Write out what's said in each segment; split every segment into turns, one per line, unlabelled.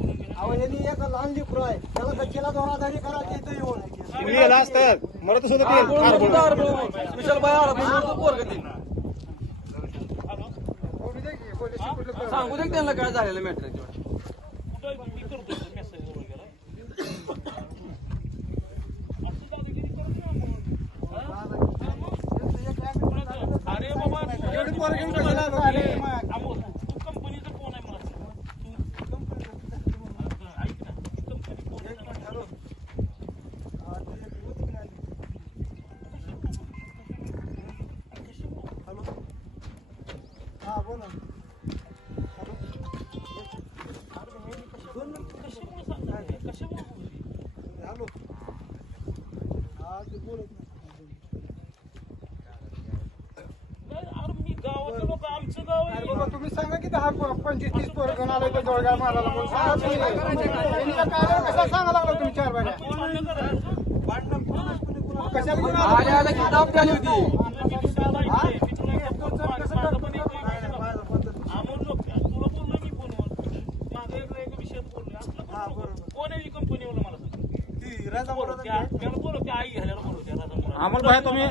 लहान लेकरू आहे. त्याला दक्षिणा दोरादारी करा की इथं येऊन.
गेला असतं. मरत सुद्धा
विशाल बाय सांगू दे की त्यांना काय झालेलं मॅटर
कुठं मी करतोय मेसेज वगैरे असं दादागिरी करत नाही आपण. हा? अरे बाबा तू-
एवढी पोरं घेऊन कशाला आलो?
अरे, अमोल, तू कंपनीचा फोन आहे मला ऐक ना कंपनी फोन आहे ना.
हा बोला
आमचं गाव
अरे
आहे
बाबा तुम्ही सांगा की दहा पंचवीस तीस पोरं घेऊन आले तर जोडगाव मारायला म्हणून सांगा तुम्ही. यांनी काय काय कशाला सांगा लागला तुम्ही चार
करायचं.
कशाला घेऊन
आले
आले?
आले की दाब झाली होती.
अमोल
भाई तुम्ही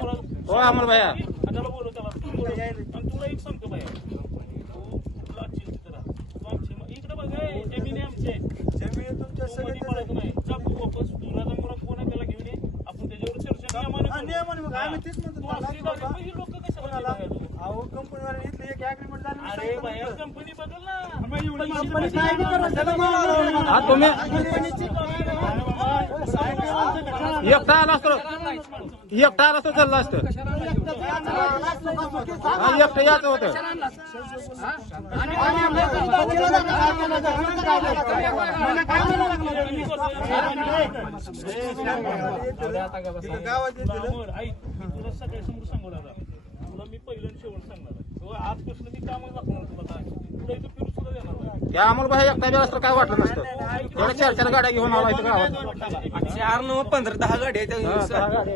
हो अमोल भाया
आणि त्याला तुला एक सांगतो बाया तू कुठला चिल तिथं राहा. तू आमची इकडे बघ ए, जमिनी आमची आहे.
जमीन तुमच्या
तू
सगळे
मध्ये पडायचं नाही जा तू वापस तू राजा मुला कोण आहे त्याला घेऊन ये आपण त्याच्यावर चर्चा नियमाने
हा,
करू.
नियमाने मग आम्ही तेच म्हणतो
तू
तुम्हाला.
असली गाडी, मग ही लोकं कशाला
कोणाला?
बघायला?
अहो कंपनीवाले इथले एक झाली
अरे बाहेर. कंपनी बदल ना
कंपनी काय बी करा, त्याला मला
एकटा आला असतो एकटा आला असतो चाललं असतं. हा, एकटं याचं होतं.
समोर तुला समोर आता मी पहिल्यांदा शेवट सांगणार आज तो आजपासून मी कामच दाखवणार तुला काय तुला इथं फिरू सुद्धा देणार नाही.
त्या अमोल भाई एकटा गेला असतं काय वाटलं नसतं तेवढ्या चार चार गाड्या घेऊन आला इथं गावात
चार नऊ पंधरा दहा आहेत त्या
गाड्या.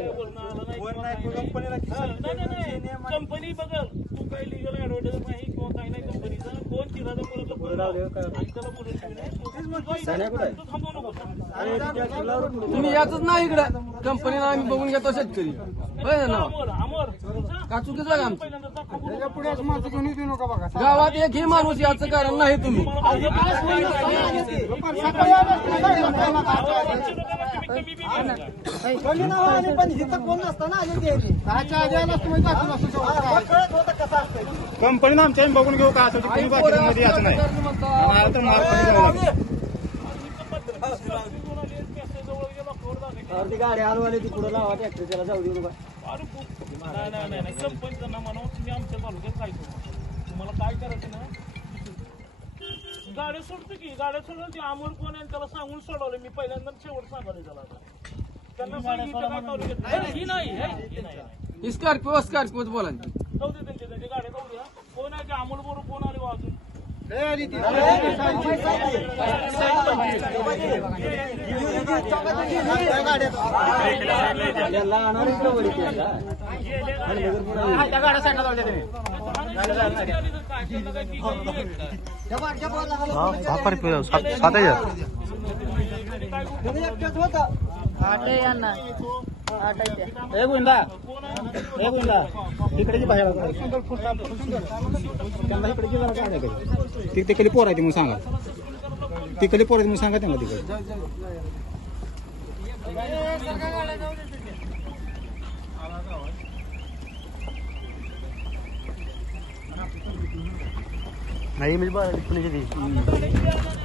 नाही. कंपनी बघल तू काही लिगल ऍडव्हर्टाइज नाही किंवा काही नाही कंपनीचं कोण चिराचा मुलाचा फोन लाव. आणि त्याला बोलून ठेवलं आहे. तू- तू थांबवू नको.
तुम्ही यातच नाही इकडं कंपनीला आम्ही बघून घेतो शेतकरी होय ना
अमोल, अमोल, तुझं?
का चुकीचं.
त्याच्या पुढे असं घेऊन येऊ नका बघा
गावात एक ही माणूस याचं कारण नाही तुम्ही
कोणी नाव आले पण इथं कोण नसतं ना आले ते दहाच्या आधी आला तुम्ही दाखवून
कंपनीनं आमच्या बघून घेऊ का असं कोणी बाकी मध्ये याचं नाही आला तर मार.
ती गाडी हलवाली ती पुढे लावा ट्रॅक्टर त्याला जाऊ देऊ नका
नाही नाही नाही नाही. कंपनीचं ना म्हणून तुम्ही आमच्या तालुक्यात काय करू? तुम्हाला काय करायचं ना? गाड्या सोडतो की गाड्या सोडलं ती अमोल कोण आहे त्याला सांगून सोडवलं. मी पहिल्यांदा शेवट सांगायला त्याला. त्यांना सांगितलं काय तालुक्यात? नाही, ही नाही नाही नाही.
स्कॉर्पिओ स्कॉर्पिओ बोला
जाऊ दे त्यांच्या त्यांच्या गाड्या जाऊ द्या कोण आहे की अमोल बरोबर कोण आले बा अजून
हा, त्या गाड्या साईडला जाऊ द्या तुम्ही.
काय
इकडे जी बाहेर त्यांना इकडे जी जरा काही. ती तिकडे पोर आहे ती म्हणून सांगा. तिकडे पोर आहे म्हणून सांगा त्यांना तिकडे.
नाही म्हणजे बरं पुण्याची